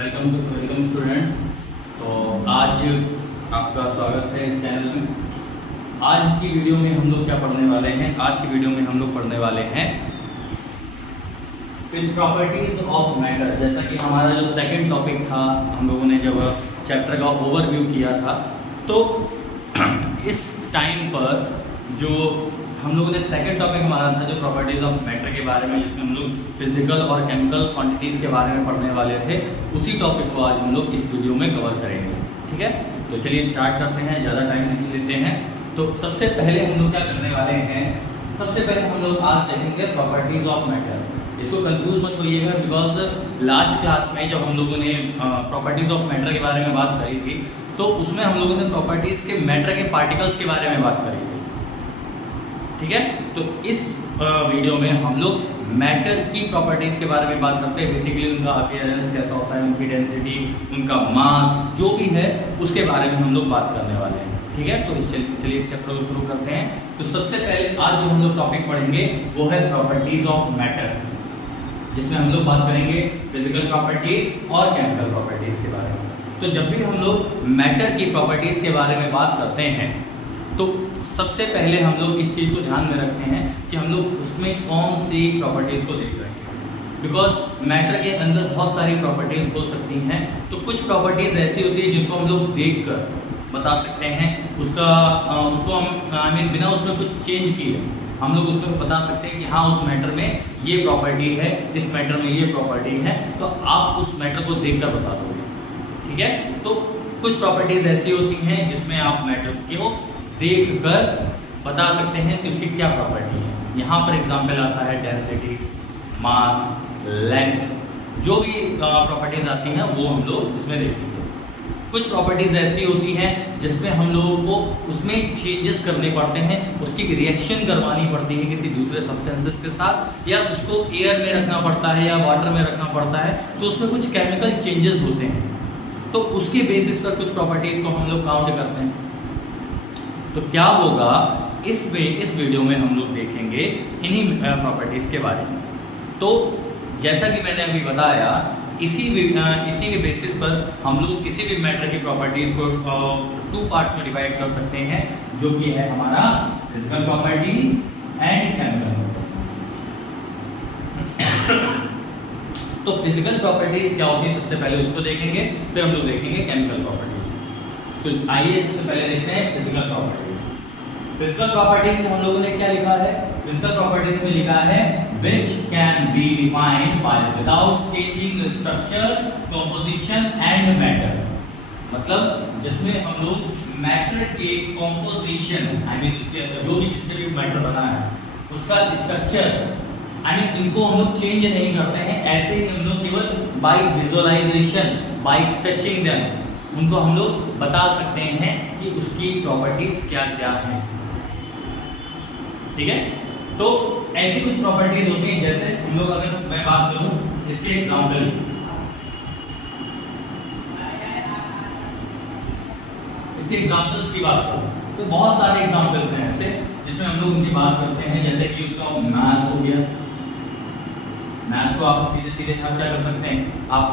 Welcome students. तो आज आपका स्वागत है इस चैनल में। आज की वीडियो में हम लोग क्या पढ़ने वाले हैं? आज की वीडियो में हम लोग पढ़ने वाले हैं फिर प्रॉपर्टीज ऑफ मैटर। जैसा कि हमारा जो सेकंड टॉपिक था, हम लोगों ने जब चैप्टर का ओवरव्यू किया था, तो इस टाइम पर जो हम लोगों ने सेकंड टॉपिक हमारा था जो प्रॉपर्टीज ऑफ मैटर के बारे में, जिसमें हम लोग फिजिकल और केमिकल क्वांटिटीज़ के बारे में पढ़ने वाले थे, उसी टॉपिक को आज हम लोग इस वीडियो में कवर करेंगे। ठीक है, तो चलिए स्टार्ट करते हैं, ज़्यादा टाइम नहीं लेते हैं। तो सबसे पहले हम लोग क्या करने वाले हैं, सबसे पहले हम लोग आज देखेंगे प्रॉपर्टीज ऑफ मैटर। इसको कंफ्यूज मत होइएगा, बिकॉज लास्ट क्लास में जब हम लोगों ने प्रॉपर्टीज ऑफ मैटर के बारे में बात करी थी, तो उसमें हम लोगों ने प्रॉपर्टीज के मैटर के पार्टिकल्स के बारे में बात करी थी। ठीक है, तो इस वीडियो में हम लोग मैटर की प्रॉपर्टीज के बारे में बात करते हैं। बेसिकली उनका अपीयरेंस कैसा होता है, उनकी डेंसिटी, उनका मास, जो भी है उसके बारे में हम लोग बात करने वाले हैं। ठीक है, तो चलिए इस चैप्टर को शुरू करते हैं। तो सबसे पहले आज जो हम लोग टॉपिक पढ़ेंगे वो है प्रॉपर्टीज ऑफ मैटर, जिसमें हम लोग बात करेंगे फिजिकल प्रॉपर्टीज और केमिकल प्रॉपर्टीज के बारे में। तो जब भी हम लोग मैटर की प्रॉपर्टीज के बारे में बात करते हैं, तो सबसे पहले हम लोग इस चीज़ को ध्यान में रखते हैं कि हम लोग उसमें कौन सी प्रॉपर्टीज़ को देख रहे हैं। बिकॉज मैटर के अंदर बहुत सारी प्रॉपर्टीज़ हो सकती हैं। तो कुछ प्रॉपर्टीज़ ऐसी होती है जिनको हम लोग देखकर बता सकते हैं, उसको हम बिना उसमें कुछ चेंज किए हम लोग उसमें बता सकते हैं कि हाँ, उस मैटर में ये प्रॉपर्टी है, इस मैटर में ये प्रॉपर्टी है, तो आप उस मैटर को देखकर बता दोगे। ठीक है, तो कुछ प्रॉपर्टीज़ ऐसी होती हैं जिसमें आप मैटर को देखकर बता सकते हैं कि उसकी क्या प्रॉपर्टी है। यहाँ पर एग्जांपल आता है डेंसिटी, मास, लेंथ, जो भी प्रॉपर्टीज आती हैं वो हम लोग इसमें देखेंगे। कुछ प्रॉपर्टीज ऐसी होती हैं जिसमें हम लोगों को उसमें चेंजेस करने पड़ते हैं, उसकी रिएक्शन करवानी पड़ती है किसी दूसरे सब्सटेंसेस के साथ, या उसको एयर में रखना पड़ता है या वाटर में रखना पड़ता है, तो उसमें कुछ केमिकल चेंजेस होते हैं। तो उसके बेसिस पर कुछ प्रॉपर्टीज को हम लोग काउंट करते हैं। तो क्या होगा, इस वीडियो में हम लोग देखेंगे इन्हीं प्रॉपर्टीज़ के बारे में। तो जैसा कि मैंने अभी बताया, इसी के बेसिस पर हम लोग किसी भी मैटर की प्रॉपर्टीज़ को 2 पार्ट्स में डिवाइड कर सकते हैं, जो कि है हमारा physical properties and chemical properties. तो फिजिकल प्रॉपर्टीज क्या होती है, सबसे पहले उसको देखेंगे, फिर हम लोग देखेंगे केमिकल प्रॉपर्टीज। तो आइए सबसे पहले देखते हैं फिजिकल प्रॉपर्टीज। फिजिकल प्रॉपर्टीज में हम लोगों ने क्या लिखा है, फिजिकल प्रॉपर्टीज में लिखा है which can be defined by without changing the structure, composition and matter। मतलब जिसमें हम लोग मैटर के कॉम्पोजिशन, उसके जो भी जिससे भी मैटर बना है उसका स्ट्रक्चर, इनको हम लोग चेंज नहीं करते हैं। ऐसे ही हम लोग केवल by visualisation, by touching them, उनको हम लोग बता सकते हैं कि उसकी प्रॉपर्टीज क्या क्या हैं। ठीक है, तो ऐसी कुछ प्रॉपर्टीज होती हैं, जैसे हम लोग अगर मैं बात करूं इसके एग्जांपल, इसके एग्जांपल्स की बात करूं तो बहुत सारे एग्जांपल्स हैं ऐसे जिसमें हम लोग उनकी बात करते हैं। जैसे कि उसका मास हो गया, मास को आप सीधे सीधे क्या कर सकते हैं, आप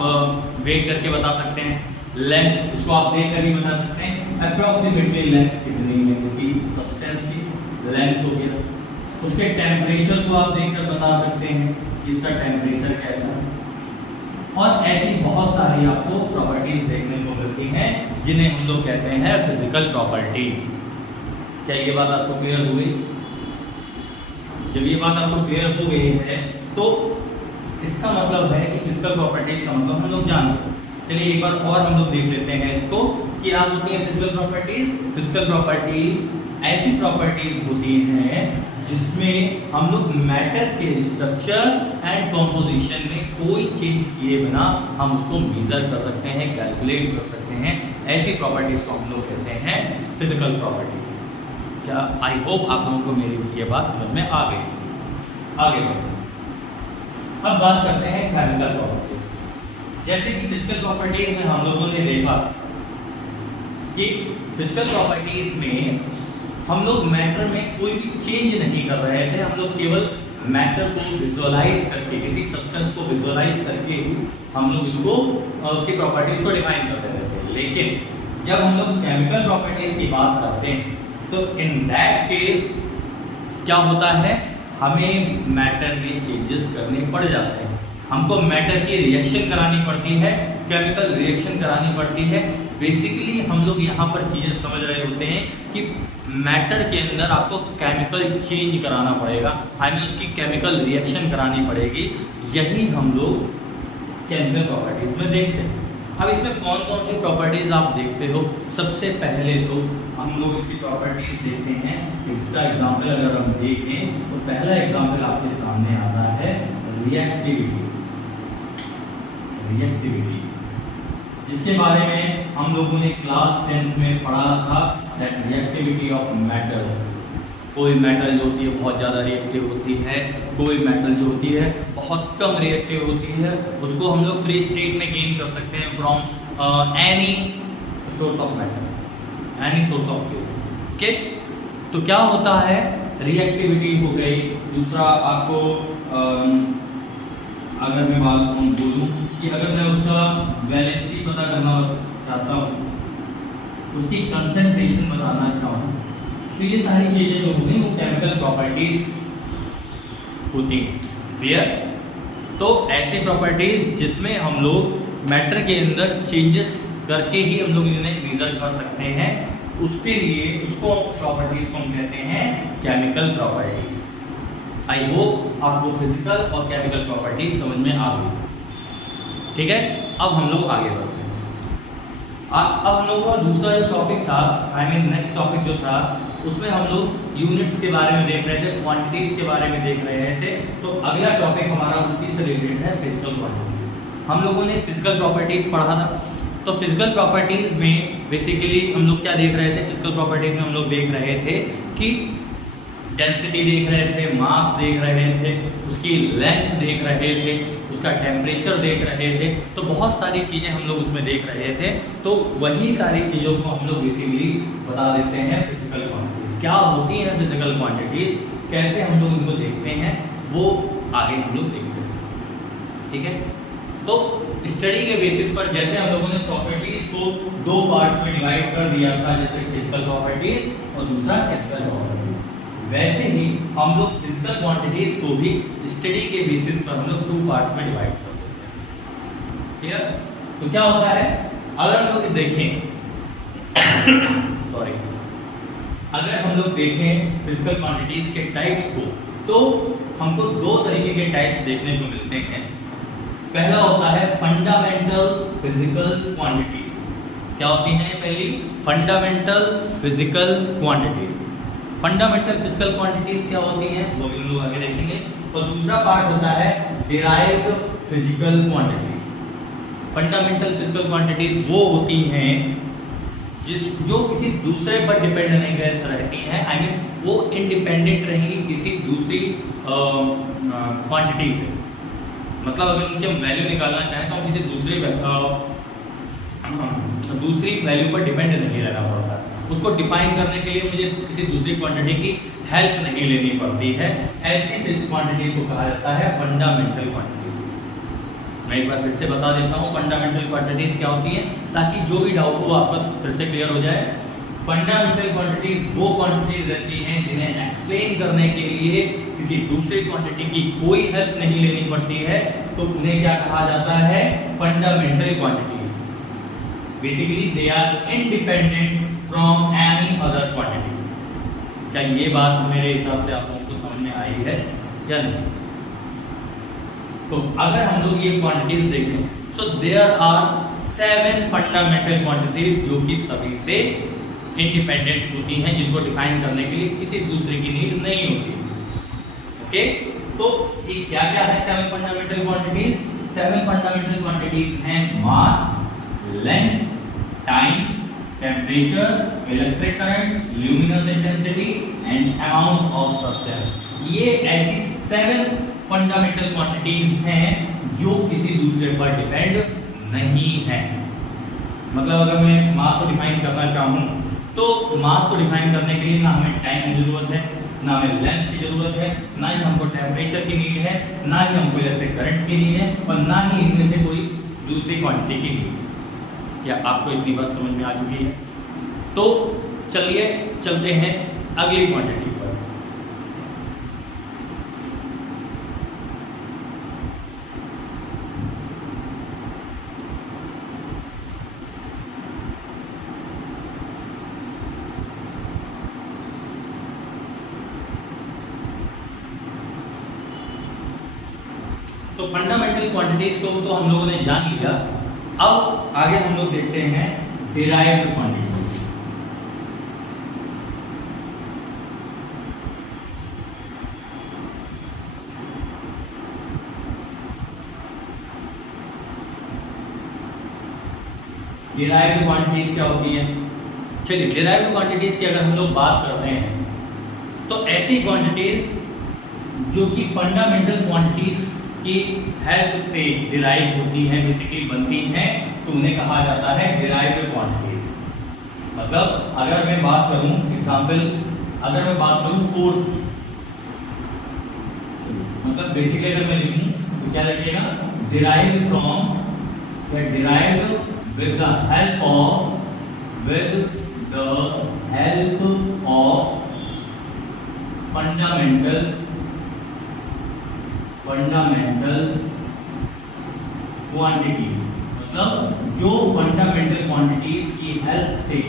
वेट करके बता सकते हैं। लेंथ, उसको आप देख कर ही बता सकते हैं अप्रॉक्सीमेटली लेंथ कितनी है किसी सब्सटेंस की, लेंथ हो गया। उसके टेम्परेचर को आप देखकर बता सकते हैं कि इसका टेम्परेचर कैसा है। और ऐसी बहुत सारी आपको प्रॉपर्टीज देखने को मिलती हैं जिन्हें हम लोग कहते हैं फिजिकल प्रॉपर्टीज। क्या ये बात आपको क्लियर हो गई? जब ये बात आपको क्लियर हो गई है तो इसका मतलब है कि फिजिकल प्रॉपर्टीज का मतलब हम लोग जान गए। चलिए एक बार और हम लोग देख लेते हैं इसको, कि आप होती है फिजिकल प्रॉपर्टीज। फिजिकल प्रॉपर्टीज ऐसी प्रॉपर्टीज होती हैं जिसमें हम लोग मैटर के स्ट्रक्चर एंड कॉम्पोजिशन में कोई चेंज किए बिना हम उसको मेजर कर सकते हैं, कैलकुलेट कर सकते हैं। ऐसी प्रॉपर्टीज को हम लोग कहते हैं फिजिकल प्रॉपर्टीज। क्या आई होप आप लोगों को मेरी ये बात समझ में आ गई। आगे बढ़ते हैं, अब बात करते हैं केमिकल प्रॉपर्टीज। जैसे कि फिजिकल प्रॉपर्टीज में हम लोगों ने देखा कि फिजिकल प्रॉपर्टीज में हम लोग मैटर में कोई भी चेंज नहीं कर रहे थे, हम लोग केवल मैटर को विजुअलाइज करके, किसी सब्सटेंस को विजुअलाइज करके ही हम लोग इसको उसकी प्रॉपर्टीज को डिफाइन करते रहते हैं। लेकिन जब हम लोग केमिकल प्रॉपर्टीज की बात करते हैं तो इन दैट केस क्या होता है, हमें मैटर में चेंजेस करने पड़ जाते हैं, हमको मैटर की रिएक्शन करानी पड़ती है, केमिकल रिएक्शन करानी पड़ती है। बेसिकली हम लोग यहाँ पर चीज़ें समझ रहे होते हैं कि मैटर के अंदर आपको केमिकल चेंज कराना पड़ेगा, हमें उसकी केमिकल रिएक्शन करानी पड़ेगी। यही हम लोग केमिकल प्रॉपर्टीज में देखते हैं। अब इसमें कौन कौन सी प्रॉपर्टीज आप देखते हो? सबसे पहले तो हम लोग इसकी प्रॉपर्टीज देखते हैं। इसका एग्जाम्पल अगर हम देखें तो पहला एग्जाम्पल आपके सामने आता है रिएक्टिविटी, जिसके बारे में हम लोगों ने क्लास 10th में पढ़ा था, दैट रिएक्टिविटी ऑफ मेटल्स। कोई मेटल जो होती है बहुत ज़्यादा रिएक्टिव होती है, कोई मेटल जो होती है बहुत कम रिएक्टिव होती है, उसको हम लोग फ्री स्टेट में गेन कर सकते हैं from any source of metal, any source of case. Okay, तो क्या होता है, रिएक्टिविटी हो गई। दूसरा आपको अगर मैं बात बोलूँ कि अगर मैं उसका वैलेंसी पता करना चाहता हूँ, उसकी कंसंट्रेशन बताना चाहूँ, तो ये सारी चीज़ें जो होती हैं वो केमिकल प्रॉपर्टीज होती हैं। क्लियर? तो ऐसी प्रॉपर्टीज जिसमें हम लोग मैटर के अंदर चेंजेस करके ही हम लोग इन्हें मेजर कर सकते हैं, उसके लिए उसको प्रॉपर्टीज को हम कहते हैं केमिकल प्रॉपर्टीज। आई होप आपको फिजिकल और केमिकल प्रॉपर्टीज समझ में आ गई। ठीक है, अब हम लोग आगे बढ़ते हैं। अब हम लोगों का दूसरा जो टॉपिक था, नेक्स्ट टॉपिक जो था, उसमें हम लोग यूनिट्स के बारे में देख रहे थे, क्वांटिटीज के बारे में देख रहे थे। तो अगला टॉपिक हमारा उसी से रिलेटेड है, फिजिकल क्वांटिटीज। हम लोगों ने फिजिकल प्रॉपर्टीज पढ़ा था, तो फिजिकल प्रॉपर्टीज में बेसिकली हम लोग क्या देख रहे थे? फिजिकल प्रॉपर्टीज में हम लोग देख रहे थे कि डेंसिटी देख रहे थे, मास देख रहे थे, उसकी लेंथ देख रहे थे, उसका टेम्परेचर देख रहे थे। तो बहुत सारी चीज़ें हम लोग उसमें देख रहे थे। तो वही सारी चीज़ों को हम लोग बेसिकली बता देते हैं फिजिकल क्वांटिटीज। क्या होती हैं फिजिकल क्वांटिटीज, कैसे हम लोग उनको देखते हैं, वो आगे हम लोग देखते हैं। ठीक है, तो स्टडी के बेसिस पर जैसे हम लोगों ने प्रॉपर्टीज को दो पार्ट्स में डिवाइड कर दिया था, जैसे फिजिकल प्रॉपर्टीज और दूसरा केमिकल प्रॉपर्टीज, वैसे ही हम लोग फिजिकल क्वांटिटीज को भी स्टडी के बेसिस पर हम लोग 2 पार्ट्स में डिवाइड कर देते हैं। क्लियर? तो क्या होता है, अगर हम लोग देखें सॉरी अगर हम लोग देखें फिजिकल क्वांटिटीज के टाइप्स को, तो हमको 2 तरीके के टाइप्स देखने को मिलते हैं। पहला होता है फंडामेंटल फिजिकल क्वांटिटीज। क्या होती हैं? पहली fundamental physical quantities. Fundamental physical quantities क्या होती हैं वो भी हम लोग आगे देखेंगे। और दूसरा पार्ट होता है derived physical quantities. Fundamental physical quantities वो होती हैं जो किसी दूसरे पर डिपेंड नहीं रहती हैं, आई मीन वो इंडिपेंडेंट रहेंगी किसी दूसरी क्वांटिटी से। मतलब अगर उनकी हम वैल्यू निकालना चाहें तो हम किसी दूसरी वैल्यू पर डिपेंड नहीं रहना पड़ता। उसको डिफाइन करने के लिए मुझे किसी दूसरी क्वांटिटी की हेल्प नहीं लेनी पड़ती है। ऐसी क्वांटिटीज को कहा जाता है फंडामेंटल क्वांटिटीज। मैं एक बार फिर से बता देता हूँ फंडामेंटल क्वांटिटीज क्या होती हैं, ताकि जो भी डाउट हो आपका फिर से क्लियर हो जाए। फंडामेंटल क्वांटिटीज वो क्वांटिटीज रहती हैं जिन्हें एक्सप्लेन करने के लिए किसी दूसरी क्वांटिटी की कोई हेल्प नहीं लेनी पड़ती है, तो उन्हें क्या कहा जाता है? Fundamental quantities. Basically they are independent from any other quantity. क्या ये बात मेरे हिसाब से आप लोगों को समझ में आई है या नहीं? तो अगर हम लोग ये क्वांटिटीज देखें, so there are 7 fundamental quantities जो कि सभी से इंडिपेंडेंट होती हैं, जिनको डिफाइन करने के लिए किसी दूसरे की नीड नहीं होती। ओके, तो ये क्या क्या है 7 फंडामेंटल क्वांटिटीज? 7 फंडामेंटल क्वांटिटीज हैं mass, length, time, temperature, electric current, luminous intensity and amount of substance. ये ऐसी 7 फंडामेंटल क्वांटिटीज हैं जो किसी दूसरे पर डिपेंड नहीं है। मतलब अगर मैं मास को डिफाइन करना चाहूँ तो मास को डिफाइन करने के लिए ना हमें टाइम की जरूरत है, ना हमें लेंथ की जरूरत है, ना ही हमको टेम्परेचर की नीड है, ना ही हमको इलेक्ट्रिक करंट की नीड है, और ना ही इनमें से कोई दूसरी क्वांटिटी की नीड है। क्या आपको इतनी बात समझ में आ चुकी है? तो चलिए चलते हैं अगली क्वांटिटी पर। तो फंडामेंटल क्वांटिटीज को तो हम लोगों ने जान लिया। अब आगे हम लोग देखते हैं डिराइव्ड क्वांटिटीज। डिराइव्ड क्वांटिटीज क्या होती है? चलिए, डिराइव्ड क्वांटिटीज की अगर हम लोग बात करते हैं तो ऐसी क्वांटिटीज जो कि फंडामेंटल क्वांटिटीज की हेल्प से डिराइव होती हैं, बेसिकली बनती हैं, तो उन्हें कहा जाता है डिराइव्ड क्वांटिटीज। मतलब अगर मैं बात करूं एग्जांपल, अगर मैं बात करूं फोर्स की, मतलब बेसिकली अगर मैं लिखूं तो क्या लिखिएगा? डिराइव्ड फ्रॉम या derived with the help of fundamental quantities। मतलब जो फंडामेंटल क्वांटिटीज की हेल्प से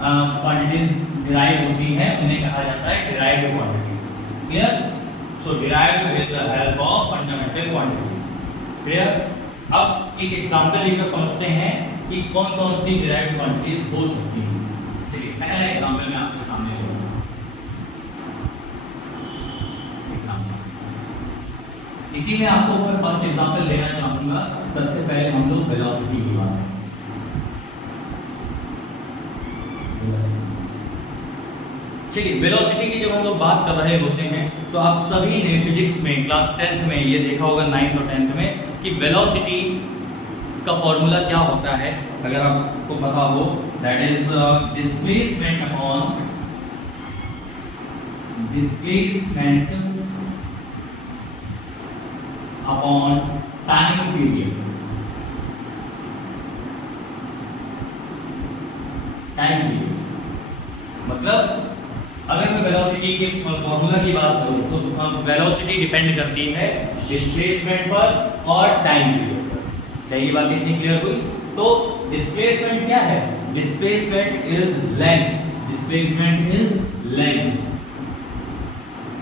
क्वांटिटीज डिराइव होती हैं उन्हें कहा जाता है derived quantities. Clear? So derived with the help of fundamental quantities. Clear? अब एक एग्जांपल लेकर समझते हैं कि कौन कौन सी डिराइव्ड क्वांटिटीज हो सकती हैं। चलिए, पहला एग्जांपल मैं आपके सामने लूंगा। इसी में आपको मैं फर्स्ट एग्जांपल लेना चाहूंगा। सबसे पहले हम लोग वेलोसिटी की बात करें। चलिए, वेलोसिटी की जब हम लोग बात कर रहे होते हैं तो आप सभी ने फिजिक्स में क्लास 10th में ये देखा होगा, 9th और 10th में, कि वेलोसिटी का फॉर्मूला क्या होता है। अगर आपको पता हो, that is displacement upon time period. मतलब अगर मैं वेलोसिटी के फॉर्मूला की बात करूं तो वेलोसिटी डिपेंड करती है डिस्प्लेसमेंट पर और टाइम पीरियड पर। क्या ये बात इतनी क्लियर हुई? तो डिस्प्लेसमेंट क्या है? Displacement is length.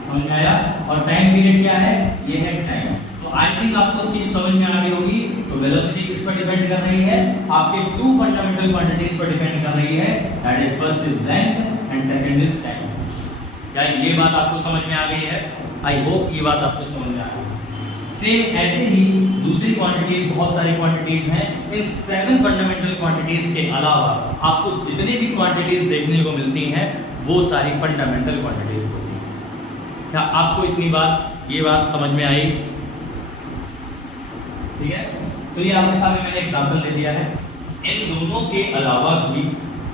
समझ में आया? और टाइम पीरियड क्या है? ये है टाइम। तो आई थिंक आपको चीज समझ में आ गई होगी। तो वेलोसिटी किस पर डिपेंड कर रही है? आपके टू फंडामेंटल क्वांटिटीज पर डिपेंड कर रही है, that is first is length and second is time. क्या ये बात आपको समझ में आ गई है? आई होप ये बात आपको समझ में आ गई। सेम ऐसे ही दूसरी क्वांटिटीज, बहुत सारी क्वांटिटीज हैं। इन 7 फंडामेंटल क्वांटिटीज के अलावा आपको जितनी भी क्वांटिटीज देखने को मिलती हैं वो सारी फंडामेंटल क्वांटिटीज होती हैं। क्या आपको इतनी ये बात समझ में आई? ठीक है, तो ये आपके सामने मैंने एग्जांपल दे दिया है। इन दोनों के अलावा भी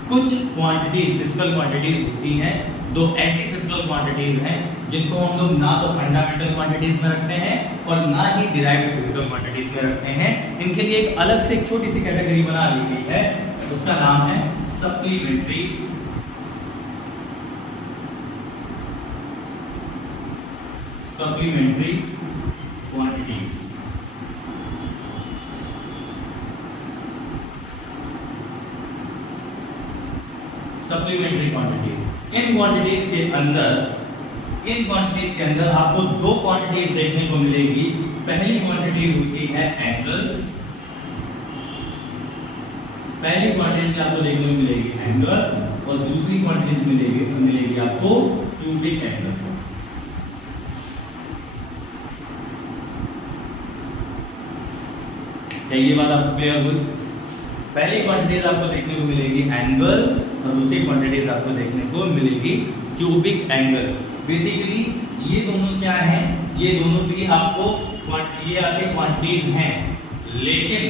कुछ क्वांटिटीज, फिजिकल क्वांटिटीज होती हैं। दो ऐसी फिजिकल क्वांटिटीज हैं जिनको हम लोग ना तो फंडामेंटल क्वांटिटीज में रखते हैं और ना ही डिराइव्ड फिजिकल क्वांटिटीज में रखते हैं। इनके लिए एक अलग से एक छोटी सी कैटेगरी बना ली गई है, उसका नाम है सप्लीमेंट्री क्वांटिटीज। Supplementary quantities. इन क्वांटिटीज के अंदर आपको दो क्वांटिटीज देखने को मिलेगी। पहली क्वांटिटी होती है एंगल। पहली क्वांटिटी आपको देखने को मिलेगी एंगल और दूसरी क्वांटिटी मिलेगी आपको क्यूबिक एंगल। क्या ये बात आपको क्लियर हुई? पहली क्वांटिटीज आपको देखने को मिलेगी एंगल और दूसरी क्वांटिटीज आपको देखने को मिलेगी क्यूबिक एंगल। बेसिकली ये दोनों क्या हैं? ये दोनों भी आपको ये आपके क्वांटिटीज हैं, लेकिन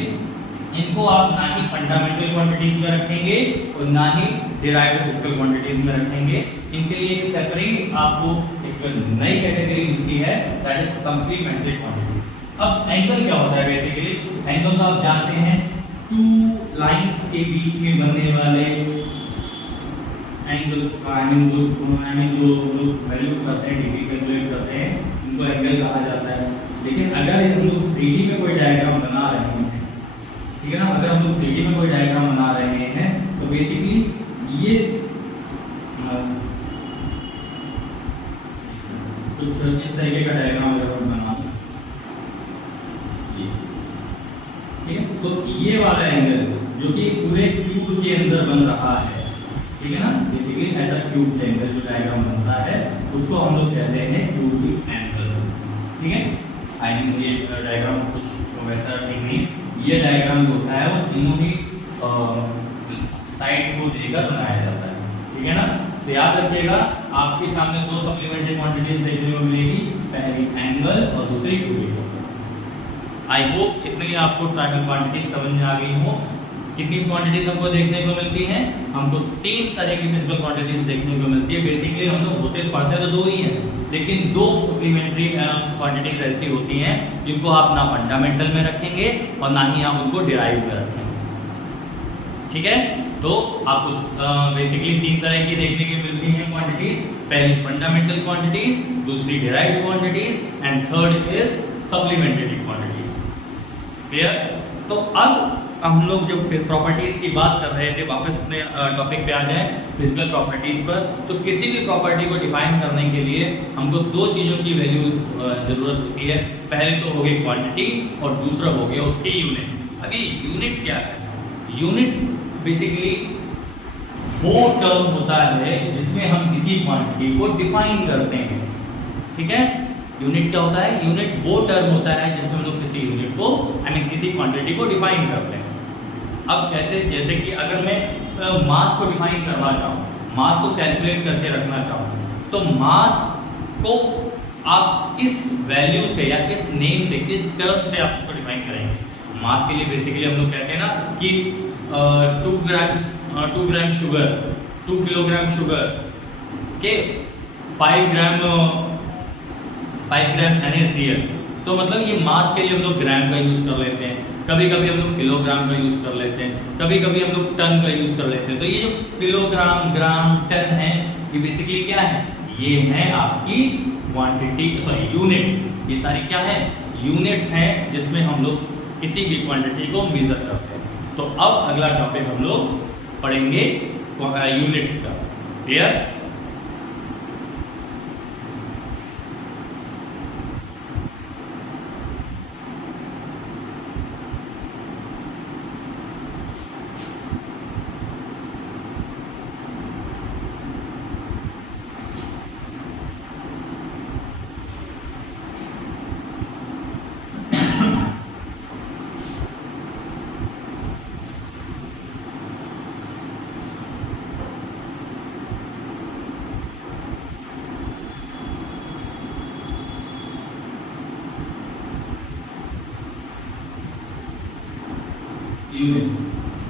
इनको आप ना ही फंडामेंटल क्वांटिटीज में रखेंगे और ना ही डिराइव्ड फिजिकल क्वांटिटीज में रखेंगे। इनके लिए एक सेपरेट आपको एक नई कैटेगरी मिलती है, दैट इज सप्लीमेंट्री क्वांटिटीज। अब एंगल क्या होता है बेसिकली? एंगल तो आप जानते हैं, टू लाइंस के बीच में बनने वाले एंगल जो लोग वैल्यू करते हैं, डिग्री कैलकुलेट करते हैं, उनको एंगल कहा जाता है। लेकिन अगर हम लोग 3D में कोई डायग्राम बना रहे हैं, ठीक है ना, अगर हम लोग 3D में कोई डायग्राम बना रहे हैं तो बेसिकली ये कुछ इस तरीके का डायग्राम अगर हम बना, ठीक है, तो ये वाला एंगल जो कि पूरे क्यूब के अंदर बन रहा है, ठीक है ना, बेसिकली ऐसा क्यूब के एंगल जो डायग्राम बनता है उसको हम लोग कहते हैं क्यूबिक एंगल, ठीक है। आई मीन ये डायग्राम कुछ वैसा ठीक नहीं, ये डायग्राम जो होता है वो तीनों ही साइड्स को देकर बनाया जाता है, ठीक है ना। तो याद रखिएगा, आपके सामने दो सप्लीमेंट्री क्वांटिटीज देखने को मिलेगी, पहली एंगल और दूसरी क्यूबिक। आई होप इतनी आपको टोटल क्वांटिटीज समझ में आ गई हो। कितनी क्वांटिटीज हमको देखने को मिलती हैं? हमको 3 तरह की फिजिकल क्वांटिटीज देखने को मिलती है। बेसिकली हम लोग होते पढ़ते तो 2 ही हैं, लेकिन 2 सप्लीमेंट्री क्वांटिटीज ऐसी होती हैं जिनको आप ना फंडामेंटल में रखेंगे और ना ही आप उनको डिराइव में रखेंगे, ठीक है। तो आपको बेसिकली 3 तरह की देखने की मिलती हैं क्वांटिटीज, पहली फंडामेंटल क्वांटिटीज, दूसरी derived quantities and third is supplementary quantities. Clear? तो अब हम लोग जब फिर प्रॉपर्टीज की बात कर रहे थे, वापस अपने टॉपिक पे आ जाए फिजिकल प्रॉपर्टीज पर, तो किसी भी प्रॉपर्टी को डिफाइन करने के लिए हमको 2 चीज़ों की वैल्यू जरूरत होती है। पहले तो हो गई क्वांटिटी और दूसरा हो गया उसकी यूनिट। अभी यूनिट क्या है? यूनिट बेसिकली वो टर्म होता है जिसमें हम किसी क्वांटिटी को डिफाइन करते हैं, ठीक है। यूनिट क्या होता है? यूनिट वो टर्म होता है जिसमें हम लोग किसी यूनिट को आई मीन किसी क्वांटिटी को डिफाइन करते हैं। अब कैसे? जैसे कि अगर मैं मास को डिफाइन करना चाहूँ, मास को कैलकुलेट करके रखना चाहूँ, तो मास को आप किस वैल्यू से या किस नेम से, किस टर्म से आप उसको डिफाइन करेंगे? मास के लिए बेसिकली हम लोग कहते हैं ना कि 2 ग्राम शुगर, 2 किलोग्राम शुगर के 5 ग्राम NaCl। तो मतलब ये मास के लिए हम लोग ग्राम का यूज़ कर लेते हैं, कभी कभी हम लोग किलोग्राम का यूज़ कर लेते हैं, कभी कभी हम लोग टन का यूज़ कर लेते हैं। तो ये जो किलोग्राम, ग्राम, टन है, ये बेसिकली क्या है? ये है आपकी क्वांटिटी, सॉरी यूनिट्स। ये सारी क्या है? यूनिट्स हैं जिसमें हम लोग किसी भी क्वांटिटी को मेजर करते हैं। तो अब अगला टॉपिक हम लोग पढ़ेंगे यूनिट्स का। क्लियर?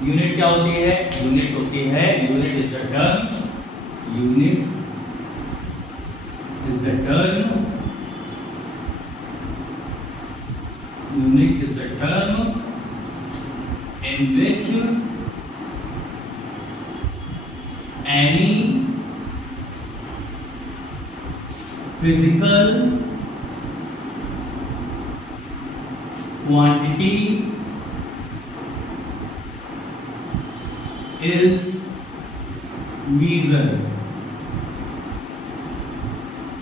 यूनिट क्या होती है? यूनिट होती है, unit is the term, unit is the term, unit is the term in which any physical quantity is measure।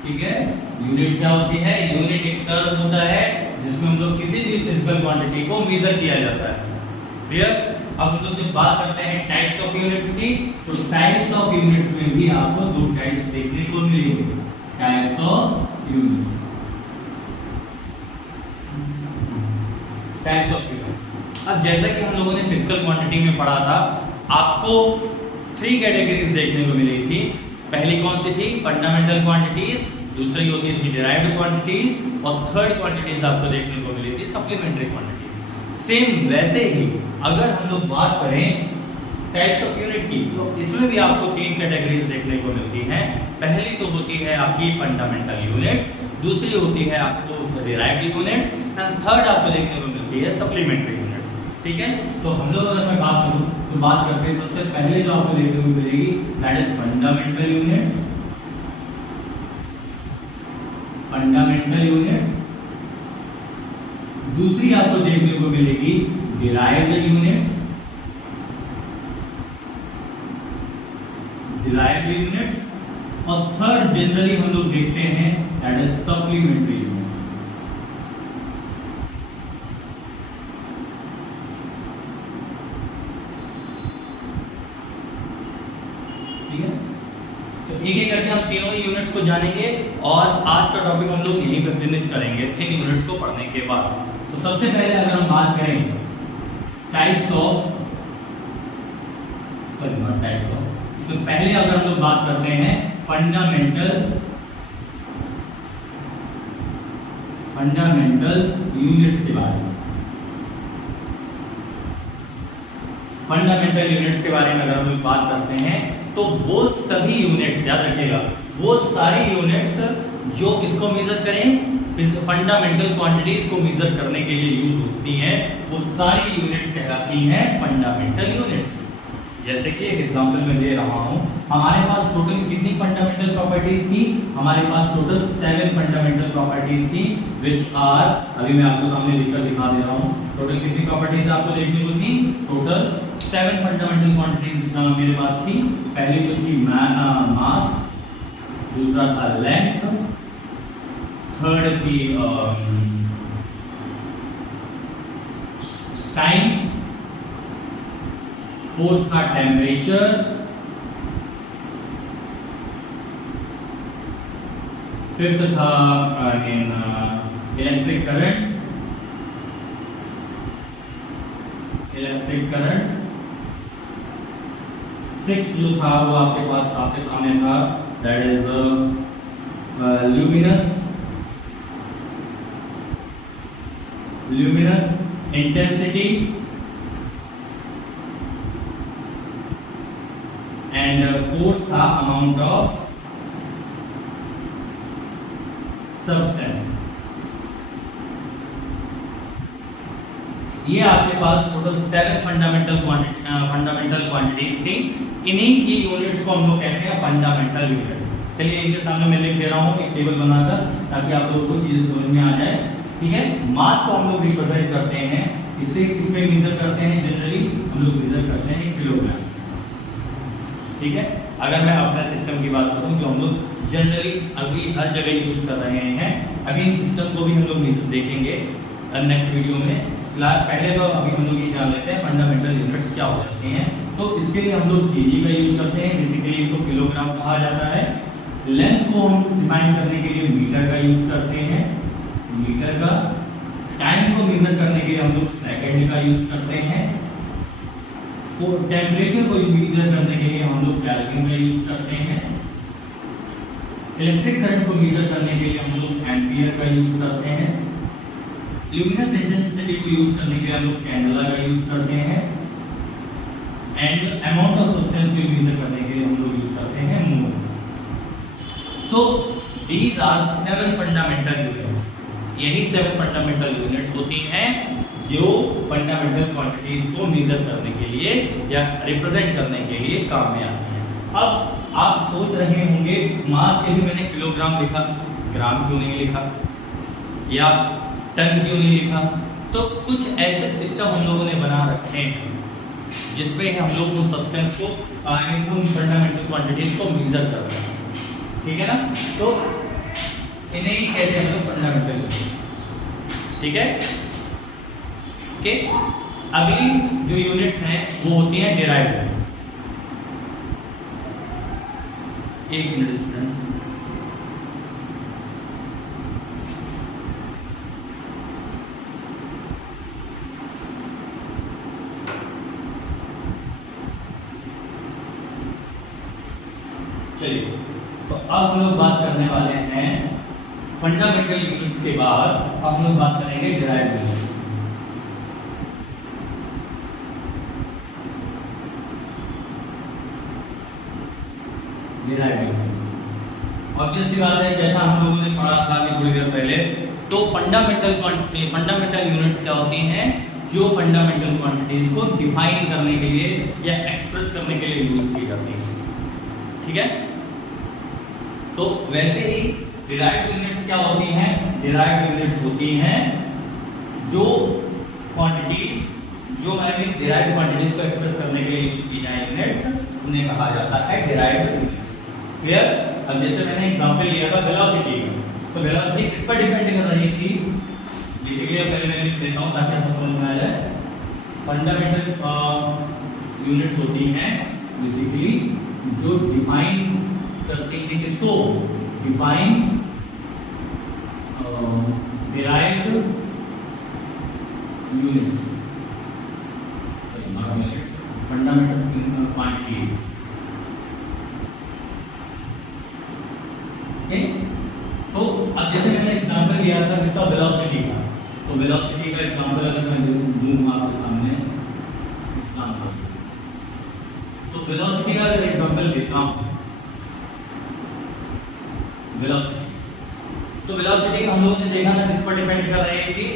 ठीक है, यूनिट क्या होती है? यूनिट एक टर्म होता है जिसमें हम लोग किसी भी फिजिकल क्वांटिटी को मेजर किया जाता है। क्लियर? अब हम लोग जब बात करते हैं टाइप्स ऑफ यूनिट्स की, तो टाइप्स ऑफ यूनिट्स में भी आपको 2 टाइप्स देखने को मिलेंगे। Types of units, types of units. अब जैसा कि हम लोगों ने फिजिकल क्वांटिटी में पढ़ा था, आपको 3 कैटेगरीज देखने को मिली थी। पहली कौन सी थी? फंडामेंटल क्वांटिटीज, दूसरी होती थी डिराइव्ड क्वांटिटीज और थर्ड क्वांटिटीज आपको देखने को मिली थी सप्लीमेंट्री क्वांटिटीज। सेम वैसे ही अगर हम लोग बात करें टाइप्स ऑफ यूनिट की, तो इसमें भी आपको 3 कैटेगरीज देखने को मिलती हैं। पहली तो होती है आपकी फंडामेंटल यूनिट्स, दूसरी होती है आपको डिराइव्ड यूनिट्स, एंड थर्ड आपको देखने को मिलती है सप्लीमेंट्री यूनिट्स। ठीक है, तो हम लोग अगर मैं बात करूं तो बात करते हैं सबसे पहले जो आपको देखने को मिलेगी that is fundamental units. Fundamental units. दूसरी आपको देखने को मिलेगी डिराइव्ड यूनिट्स। Derived units. और थर्ड जनरली हम लोग देखते हैं दैट इज सप्लीमेंट्री यूनिट्स। ठीक है, तो एक एक करके हम तीनों ही यूनिट्स को जानेंगे और आज का टॉपिक हम लोग यहीं पे फिनिश करेंगे इन यूनिट्स को पढ़ने के बाद। तो सबसे पहले अगर हम बात करें टाइप्स ऑफ, तो पहले अगर हम लोग बात करते हैं फंडामेंटल यूनिट्स के बारे में। फंडामेंटल यूनिट्स के बारे में अगर हम लोग बात करते हैं तो वो सभी यूनिट्स, याद रखिएगा, वो सारी यूनिट्स जो किसको मेजर करें, फंडामेंटल क्वांटिटीज को मेजर करने के लिए यूज होती हैं, वो सारी यूनिट्स कहलाती हैं फंडामेंटल यूनिट्स। जैसे कि एक एग्जांपल मैं दे रहा हूं, हमारे पास टोटल कितनी फंडामेंटल प्रॉपर्टीज थी, हमारे पास टोटल 7 फंडामेंटल प्रॉपर्टीज थी विच आर, अभी मैं आपको सामने लिखकर दिखा दे रहा हूं, टोटल कितनी प्रॉपर्टीज आपको देखने को थी, टोटल 7 फंडामेंटल क्वांटिटीज मेरे पास थी। पहली तो थी मास, दूसरा था लेंथ, थर्ड थी टाइम, फोर्थ था टेम्परेचर, फिफ्थ था इलेक्ट्रिक करंट, सिक्स जो था वो आपके पास आपके सामने था that is luminous intensity, and fourth था अमाउंट ऑफ सब्सटेंस। ये आपके पास टोटल 7 फंडामेंटल क्वांटिटीज थी। इन्हीं की यूनिट्स को हम लोग कहते हैं फंडामेंटल यूनिट्स। चलिए इनके सामने मैं लिख दे रहा हूँ एक टेबल बनाकर ताकि आप लोगों को चीजें समझ में आ जाए। ठीक है, मास को हम लोग रिप्रेजेंट करते हैं, इसे किसमें मेजर करते हैं, जनरली हम लोग मेजर करते हैं किलोग्राम। ठीक है, अगर मैं अपना सिस्टम की बात करूं जो हम लोग जनरली अभी हर जगह यूज कर रहे हैं, अभी इन सिस्टम को भी हम लोग देखेंगे नेक्स्ट वीडियो में। पहले तो अभी हम लोग ये जान लेते हैं फंडामेंटल यूनिट्स क्या हो जाते हैं। तो इसके लिए हम लोग केजी का यूज करते हैं, बेसिकली इसको किलोग्राम कहा जाता है। लेंथ को हम डिफाइन करने के लिए मीटर का यूज करते हैं, मीटर का। टाइम को मेजर करने के लिए हम लोग सेकंड का यूज करते हैं। टेम्परेचर को मेजर करने के लिए हम लोग केल्विन का यूज करते हैं। इलेक्ट्रिक करंट को मेजर करने के लिए हम लोग एम्पियर का यूज करते हैं। ल्यूमिनस इंटेंसिटी को यूज करने के लिए हम लोग कैंडेला का यूज करते हैं। एंड अमाउंट ऑफ सब्सटेंस को मेजर करने के लिए हम लोग यूज करते हैं mole. So these are 7 fundamental units. यही 7 फंडामेंटल यूनिट्स होती हैं जो फंडामेंटल क्वांटिटीज को मेजर करने के लिए या रिप्रेजेंट करने के लिए काम में आती हैं। अब आप सोच रहे होंगे मास के लिए मैंने किलोग्राम लिखा, ग्राम क्यों नहीं लिखा या टन क्यों नहीं लिखा? तो कुछ ऐसे सिस्टम हम लोगों ने बना रखे हैं जिसपे हम लोग उन सब्सटेंस को उन फंडामेंटल क्वांटिटीज को मेजर कर रहे हैं। ठीक है ना, तो इन्हें ही कहते हैं हम लोग फंडामेंटल। ठीक है, ओके। अगली जो यूनिट्स हैं वो होती हैं डिराइव्ड यूनिट्स। एक मिनट स्टूडेंट्स, चलिए तो अब हम लोग बात करने वाले हैं फंडामेंटल यूनिट्स के बाद अब हम लोग बात करेंगे derived units. Derived units. Obvious सी बात है, जैसा हम लोगों ने पढ़ा था अभी थोड़ी देर पहले, तो फंडामेंटल यूनिट्स क्या होती हैं, जो फंडामेंटल क्वांटिटीज को डिफाइन करने के लिए या एक्सप्रेस करने के लिए यूज की जाती है। ठीक है, तो वैसे ही डिराइव्ड यूनिट्स क्या होती हैं, डिराइव्ड यूनिट्स होती हैं जो क्वांटिटीज, जो हमें डिराइव्ड क्वांटिटीज को एक्सप्रेस करने के लिए यूज की जाए यूनिट्स, उन्हें कहा जाता है डिराइव्ड यूनिट्स। क्लियर? अब जैसे मैंने एग्जांपल लिया था वेलोसिटी का, तो वेलोसिटी किस पर डिपेंड कर रही थी, बेसिकली पहले मैं लिख देता हूं ताकि आपको समझ में आ जाए। फंडामेंटल यूनिट्स होती हैं बेसिकली जो डिफाइन करती हैं किसको, define derived units, fundamental quantities. Okay, तो अब जैसे मैंने एग्जांपल लिया था इसका वेलोसिटी का, तो वेलोसिटी का एग्जांपल अगर मैं दूं आपके सामने एग्जांपल, तो वेलोसिटी का अगर एग्जांपल देता हूं, वेलोसिटी, तो वेलोसिटी हम लोगों ने देखा था किस पर डिपेंड कर रही थी,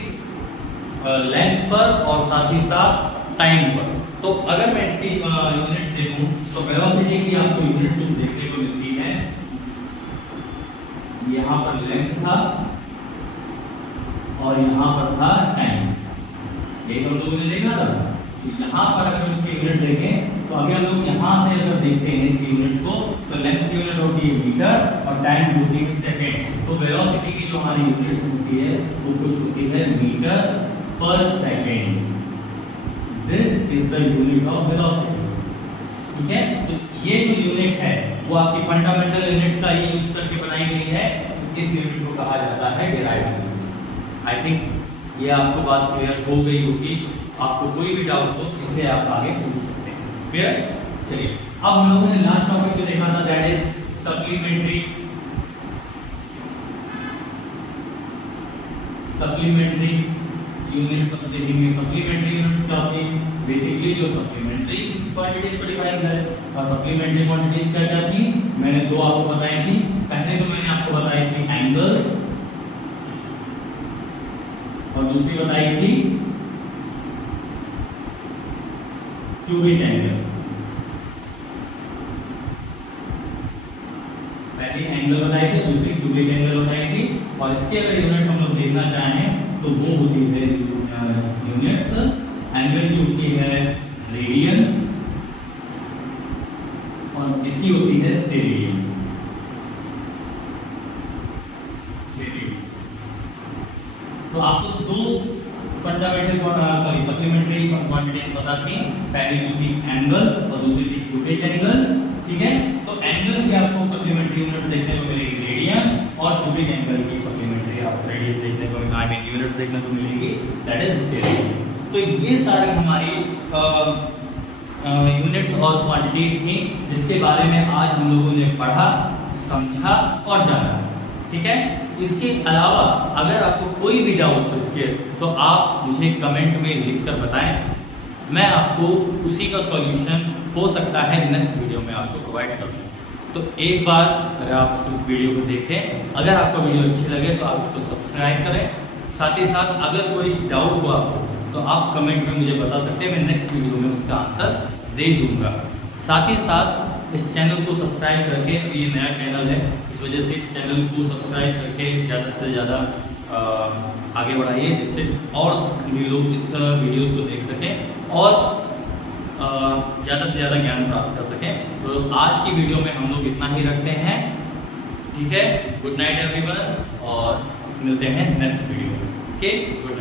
लेंथ पर और साथ ही साथ टाइम पर। तो अगर मैं इसकी यूनिट देखूं तो वेलोसिटी की आपको यूनिट कुछ देखने को मिलती है, यहाँ पर लेंथ था और यहाँ पर था टाइम, ये हम लोगों ने देखा था। तो यहाँ पर अगर इसकी यूनिट देखें तो अभी हम लोग यहाँ से अगर देखते हैं इसकी यूनिट्स को, तो लेंथ की यूनिट होती है मीटर और टाइम की होती है सेकेंड। तो वेलोसिटी की जो हमारी यूनिट्स होती है वो कुछ होती है मीटर पर second. This is the unit of velocity. ठीक है, तो ये जो यूनिट है वो आपकी फंडामेंटल यूनिट्स का ये यूज करके बनाई गई है, इस यूनिट को कहा जाता है डिराइव्ड यूनिट्स। आई थिंक ये आपको बात क्लियर हो गई होगी। आपको कोई भी डाउट हो इससे आप आगे पूछ सकते हैं। क्लियर? चलिए, अब हम लोगों ने लास्ट टॉपिक जो देखा था that is supplementary units of देखेंगे। सप्लीमेंट्री यूनिट्स क्या होती है, बेसिकली जो सप्लीमेंट्री क्वांटिटीज को डिफाइन करे। और सप्लीमेंट्री क्वांटिटीज क्या क्या थी, मैंने दो आपको बताई थी। पहले तो मैंने आपको बताई थी एंगल और दूसरी बताई थी क्यूबिक एंगल। पहली एंगल बताई थी, दूसरी क्यूबिक एंगल बताई थी। और इसके अगर यूनिट हम लोग देखना चाहें तो वो होती है यूनिट्स, एंगल की होती है रेडियन और इसकी होती है स्टेरेडियन। तो आपको दो फंडामेंटल सप्लीमेंट्री क्वांटिटीज पता थी, पहली थी एंगल और दूसरी थी क्यूबिक एंगल। ठीक है, तो एंगल की आपको सप्लीमेंट्री यूनिट्स देखने को मिलेगी रेडियन और क्यूबिक एंगल की सप्लीमेंट्री आपको रेडियस देखने को यूनिट्स देखने को मिलेगी दैट इज स्टेरेडियन। तो ये सारी हमारी यूनिट्स और क्वांटिटीज थी जिसके बारे में आज हम लोगों ने पढ़ा, समझा और जाना। ठीक है, इसके अलावा अगर आपको कोई भी डाउट हो इसके तो आप मुझे कमेंट में लिखकर बताएं, मैं आपको उसी का सॉल्यूशन हो सकता है नेक्स्ट वीडियो में आपको प्रोवाइड करूँ। तो एक बार अगर आप इस वीडियो को देखें, अगर आपको वीडियो अच्छी लगे तो आप इसको सब्सक्राइब करें। साथ ही साथ अगर कोई डाउट हो आपको तो आप कमेंट में मुझे बता सकते हैं, मैं नेक्स्ट वीडियो में उसका आंसर दे दूंगा। साथ ही साथ इस चैनल को सब्सक्राइब करके, अभी ये नया चैनल है इस वजह से इस चैनल को सब्सक्राइब करके ज़्यादा से ज़्यादा आगे बढ़ाइए, जिससे और भी लोग इस वीडियोस को देख सकें और ज़्यादा से ज़्यादा ज्ञान प्राप्त कर सकें। तो आज की वीडियो में हम लोग इतना ही रखते हैं। ठीक है, गुड नाइट एवरीवन और मिलते हैं नेक्स्ट वीडियो में। Okay, good